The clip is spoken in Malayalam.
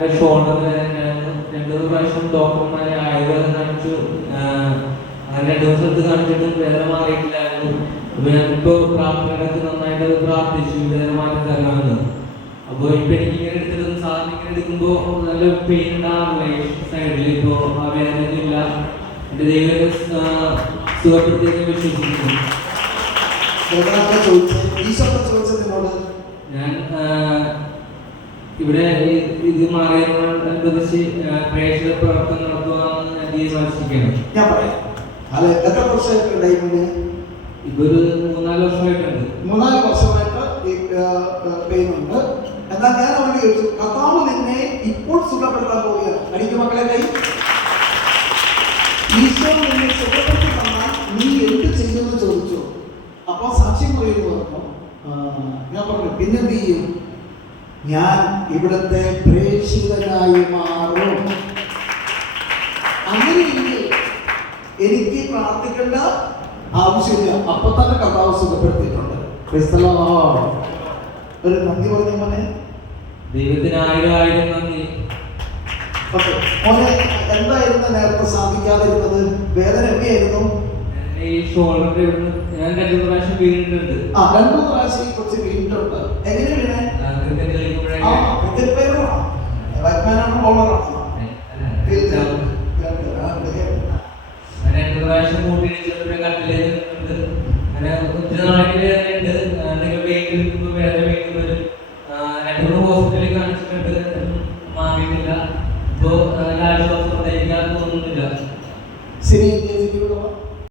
ഷോൾഡറിന് രണ്ടു പ്രാവശ്യം ഡോക്ടർമാരെ ആയുർവേദം കാണിച്ചു. അങ്ങനെ 2 ദിവസത്ത് കാണിച്ചിട്ട് വേദന മാറിയിട്ടില്ലായിരുന്നു. അപ്പൊ ഞാനിപ്പോ പ്രാർത്ഥനകൾക്ക് നന്നായിട്ട് പ്രാർത്ഥിച്ചു വേദന മാറ്റി തരാമെന്ന്. അപ്പൊ ഇപ്പൊ എനിക്ക് ഇങ്ങനെ എടുത്തിട്ട് സാറിന് ഇങ്ങനെ എടുക്കുമ്പോ നല്ല പെയിൻ ഉണ്ടാകാറില്ല സൈഡിൽ. ഇപ്പോ ആ വേദന ഇല്ല. എന്റെ ദൈവത്തെ സുഖപ്പെടുത്തിയെന്ന് വിശ്വസിക്കുന്നു. ഞാൻ ഇവിടെ ഇത് മാറിയതോടനുബന്ധിച്ച് പ്രേക്ഷക പ്രവർത്തനം നടത്തുവാന്ന് ഞാൻ തീരുമാനിച്ചിരിക്കുകയാണ്. ഞാൻ പറയാം. എത്ര വർഷമായിട്ട് ഇപ്പൊ ഒരു 3-4 വർഷമായിട്ടുണ്ട്. 3-4 വർഷമായിട്ട് പെയിൻ ഉണ്ട്. എന്നാൽ ഞാൻ അവരോട് ചോദിച്ചു, കർത്താവ് നിന്നെ ഇപ്പോൾ സുഖപ്പെടുത്താൻ പോവുകയാണ്. അടിക്ക് മക്കളെ കൈ. ഈശോ നിന്നെ സുഖപ്പെടുത്തി തന്നാൽ നീ എന്ത് ചെയ്യുമെന്ന് ചോദിച്ചു. അപ്പോൾ സാക്ഷ്യം പറയുന്നു പറഞ്ഞു. ഞാൻ പറഞ്ഞു, പിന്നെന്ത് ചെയ്യും? ഞാൻ ഇവിടുത്തെ പ്രേക്ഷിതനായി മാറും. അങ്ങനെയെങ്കിൽ എനിക്ക് പ്രാർത്ഥിക്കേണ്ട ആവശ്യമില്ല. അപ്പൊ തന്നെ കർത്താവ് സുഖപ്പെടുത്തിയിട്ടുണ്ട്. ഒരു നന്ദി പറഞ്ഞ മോനെ. ദൈവത്തിന് 1000 നന്ദി. മോനെ, എന്തായിരുന്നു നേരത്തെ സാധിക്കാതിരുന്നത്? വേദന എവിടെയായിരുന്നു? ഈ ഷോൾഡറിന്റെ ഇവിടുന്ന് ഞാൻ 2 പ്രാവശ്യം വീണിട്ടുണ്ട്. 2 പ്രാവശ്യം കുറച്ച് വീണിട്ടുണ്ട്. എങ്ങനെ വീണേ? ക്രിക്കറ്റ് കളിക്കുമ്പോഴേ. ക്രിക്കറ്റ് പ്ലെയറാണോ? ബാറ്റ്മാനാണോ ബോളറാണോ? 2 പ്രാവശ്യം കൂട്ടി കട്ടിലേക്കുണ്ട്. അങ്ങനെ ഒത്തിരി നാട്ടില് ഉണ്ട്. എന്തെങ്കിലും വെയിറ്റ്